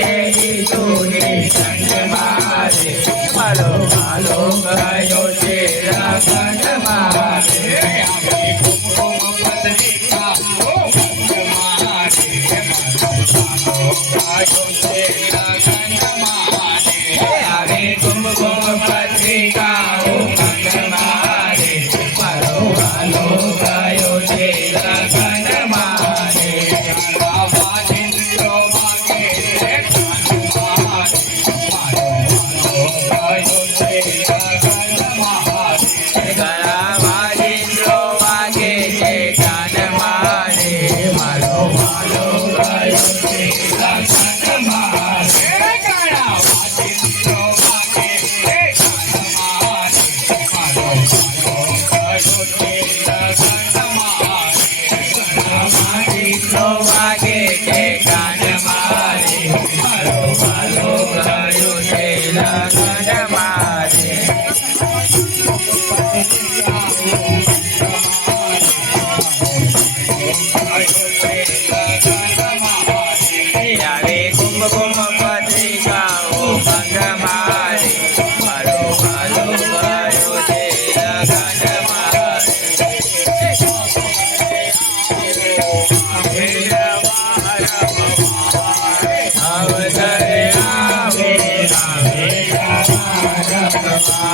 દેહી તુની સંગ મારે મારો માલો ગયો છે લગન મારે આવે કુમકુમ પત્રિકા ઓ સંગ મારે મારો માલો ગયો છે લગન મારે આવે કુમકુમ પત્રિકા ઓ સંગ મારે મારો માલો ગયો છે લગન મારે મારા વાજિંદ્રો માગે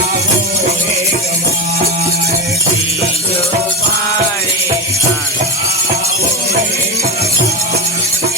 Thank you.